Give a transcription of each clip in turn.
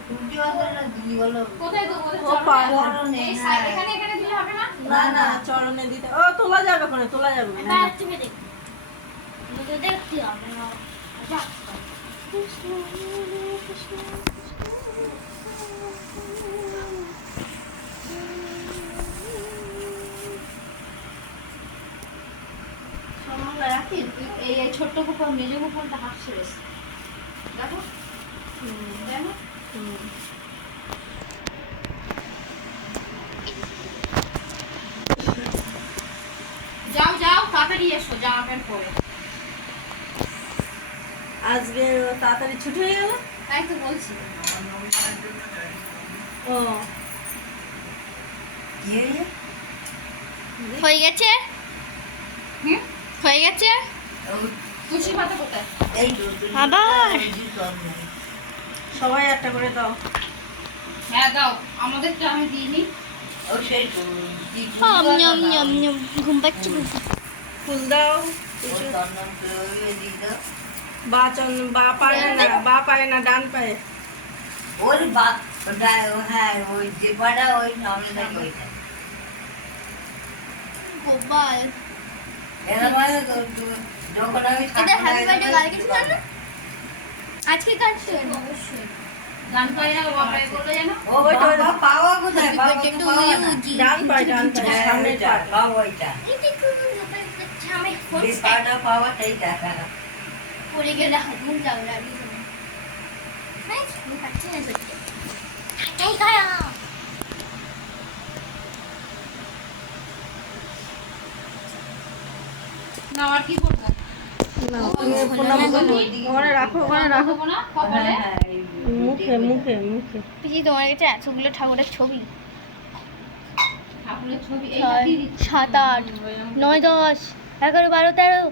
তুলতে হবে না দিদি বলো কোথায় দেবো? ও পারবে না। চরণে, এই হ্যাঁ। এখানে এখানে দিলে হবে না? না না চরণে দিতে ও তোলা যাবে কোনে তোলা যাবে না না তুমি দেখ মুঝে দেখতে হবে না যা সময় রাখি এই ছোট্ট কুপন মেজ কুপনটা হাসছে বেশ দেখো দেখো যাও যাও তাড়াতাড়ি এসো জামা প্যান্ট পরে আজকে তাড়াতাড়ি ছুটি হয়ে গেল তাই তো বলছি ও কি হয়েছে? হয়ে গেছে হুম হয়ে গেছে ও- তুলসী পাতা কোথায় এই তো, তুলসী আবার? পাতা, এই যে চরণে। সবাই একটা করে দাও হ্যাঁ দাও আমাদেরটা আমি দিইনি ও সেই তো, কি তুলসী আম পাতা নিয়ম দাও। নিয়ম নিয়ম ঘুম পাচ্ছে ঘুম পাচ্ছে। ফুল দাও ও চন্দন তুলে দিয়ে দাও। বা পায়ে না বা পায়ে না ডান পায়ে ওর বাপ ওটা হ্যাঁ ওই যে পাড়া ওই সামনে থাকে ওইটা গোপাল এরা মানে যখন আমি এটা হ্যাপি বার্থডে কালকে ছিল না আজকে কাটছে অবশ্যই গান পাই না বাবা বললো জানো ও বাবা পাওয়া কোথায় Happy পাওয়া birthday তো to পাওয়া you, না। জি। ডান পায়ে হ্যাঁ, সামনে ওইটা, পাওয়া ওইটা এটা একটু ছামে যে ফোর্স পাটা পাওয়া সেইটা পড়ে গেলে হাগুন যাও লাগি হ্যাঁ আমি কাটছি না সত্যি হাঁটাই খায়া না আর কি করবে না তুমি প্রণাম করো ওখানে রাখো ওখানে রাখো দেবো না কপালে হ্যাঁ, এই মুখে মুখে মুখে পিসি তোমার কাছে এতগুলো ঠাকুরের ছবি ঠাকুরের ছবি এই 7 8 9 10 11 12 13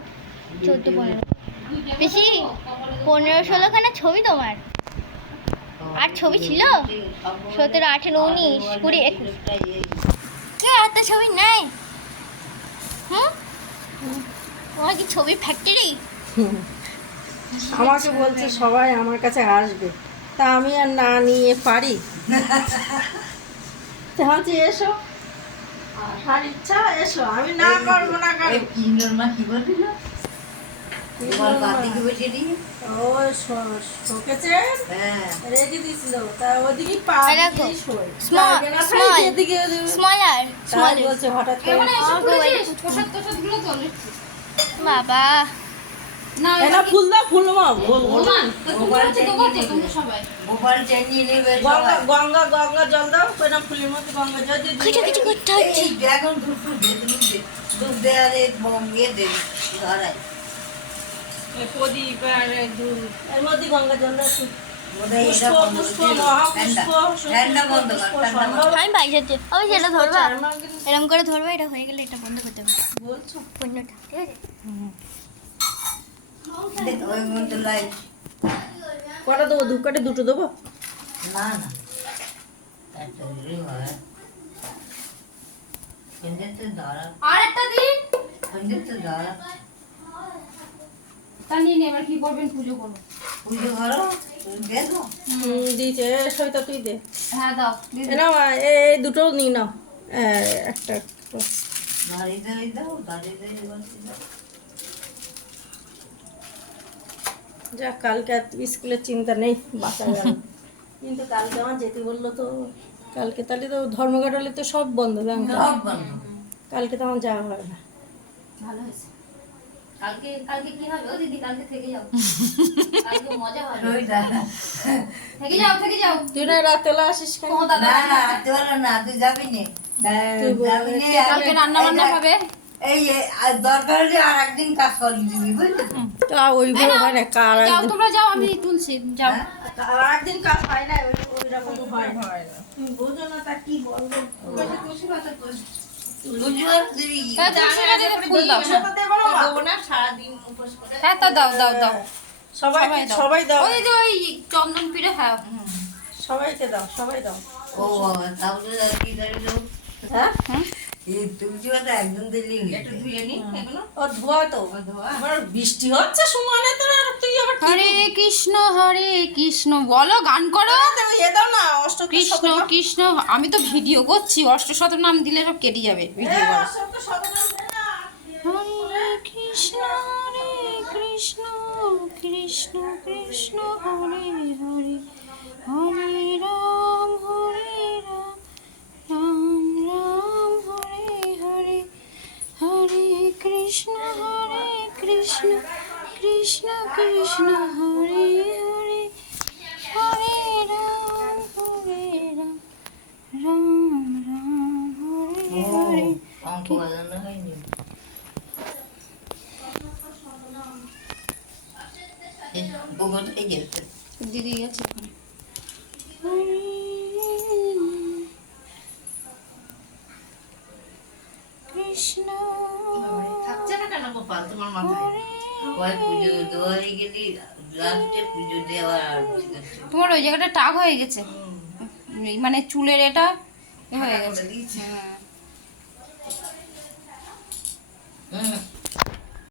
14 15 পিসি 15 16 খানা ছবি তোমার আর ছবি ছিল 17 18 19 20 21 কে এত ছবি নাই হুম তোমার কি ছবি ফ্যাক্টরি আমাকে বলছে সবাই আমার কাছে আসবে তা আমি আর না নিয়ে পারি তাহলে এসো আর ইচ্ছা এসো আমি না করবো না এই কারো কিন্ডর মা কি বলছিল তোমার কার্তিকে বসে দিয়ে ও শোকেছে হ্যাঁ রেখে দিছিল তা ওদিকে পা এই দেখো, দিয়ে শোয় small, জায়গা না small, থাকে এদিকে স্মলার তাই স্মলার বলছে হঠাৎ করে এখানে এসে আমাকে পড়েছিস বলে- প্রসাদ প্রসাদ গুলো তো নিচ্ছি বাবা না এনা ফুল দাও ফুল মা বল না তোমরা হচ্ছে দোকানে তোমরা সবাই গোপাল চেঞ্জিয়ে নেবে গঙ্গা সবাই। গঙ্গা গঙ্গা জল দাও কোনা ফুলের মধ্যে গঙ্গা জল দিয়ে কিছু কিছু করতে হচ্ছে এই ড্রাগন ফ্রুট দুধ দেওয়ারে ইয়ে দেবে ধরায় প্রদীপ আর দুধ এর মধ্যে গঙ্গা জল দাও বোধহয় এটা পুষ্প বন্ধ পুষ্প করে দিল। মহাপুষ্প ঠান্ডা বন্ধ কর, পুষ্প ঠান্ডা বন্ধ সম্ভব আমি বাইক যাচ্ছি আমি সেটা ধরবা চারমাল এরকম করে ধরবা এটা হয়ে গেলে এটা বন্ধ করতে হবে বলছো পণ্যটা ঠিক আছে দেখ, ওই মতো লাইট কটা দেবো ধূপকাঠি দুটো দেবো না না একটা দিলেই হয় কিন্তু তো ধরা আর একটা দিন কিন্তু তো ধরা তা নিয়ে নে, এবার কি করবেন পুজো করো পুজো করো দেখো দিয়েছে সইতা তুই দে হ্যাঁ দাও দিয়ে এ নাও এই দুটো নিয়ে নাও একটা দাঁড়িয়ে দাঁড়িয়ে দাও দাঁড়িয়ে দাঁড়িয়ে বলছি দাও যা কালকে আর স্কুলের চিন্তা নেই বাঁচা গেল কিন্তু কালকে আমার যেতে বললো তো কালকে তাহলে তো ধর্মঘট হলে তো সব বন্ধ ব্যাংক সব বন্ধ কালকে তো আমার যাওয়া হবে না ভালো হয়েছে কালকে কালকে কি হবে ও দিদি কালকে থেকে যাও কালকে মজা হবে ওই দাঁড়া থেকে যাও থেকে যাও তুই না রাতে আসিস কেন তোমার দাদা না না রাতে বেলা না তুই যাবি নে তুই বল, যাবি নে কালকে রান্না বান্না হবে এই আর দরকার হলে আর একদিন কাজ করিয়ে দিবি বুঝলি তো ওইভাবে হয় না কার যাও তোমরা যাও আমি তুলছি যাও হ্যাঁ? আর একদিন কাজ হয় না ওই রকম হয় না তুমি বোঝো না তা কি বলবো তুলসী পাতা তো বুঝতে পারছিস কি? তা তুলসী পাতাটা ফুল দাও সেটা দেবো না মা? হ্যাঁ তা দাও দাও দাও সবাই সবাই দাও ওই যে ওই চন্দন পিড়ে হ্যাঁ সবাইকে দাও সবাই দাও ও বাবা তাহলে আর কি দাঁড়িয়ে যাবো হ্যাঁ এই তুলসী পাতা একদম দিল্লি একটু ধুয়ে নি ও ধোয়া তো আমার বৃষ্টি হচ্ছে সমানে তো আর তুই আবার হরে কৃষ্ণ বলো গান করো তুমি এ কৃষ্ণ কৃষ্ণ, আমি তো ভিডিও করছি, অষ্টশত নাম দিলে সব কেটে যাবে ভিডিও হ্যাঁ, করা। অষ্টক শতনাম দে না। হরে কৃষ্ণ কৃষ্ণ কৃষ্ণ কৃষ্ণ হরে হরে, হরে রাম রাম রাম হরে হরে, হরে কৃষ্ণ কৃষ্ণ কৃষ্ণ হরে হরে, হরে রাম রাম রাম হরে ও, হরে। অঙ্ক বাজানো হয়নি। এই, ও কোথায় গেছে? দিদি গেছে ওখানে। কৃষ্ণ থাকছে না কেন গোপাল তোমার মাথায়? ওই পুজো দেওয়া হয়ে গেলি, লাস্টে পুজো দেওয়ার আরতি করছে। তোমার ওই জায়গাটা টাক হয়ে গেছে, মানে চুলের এটা এ হয়ে করে গেছে। দিয়েছে। হ্যাঁ।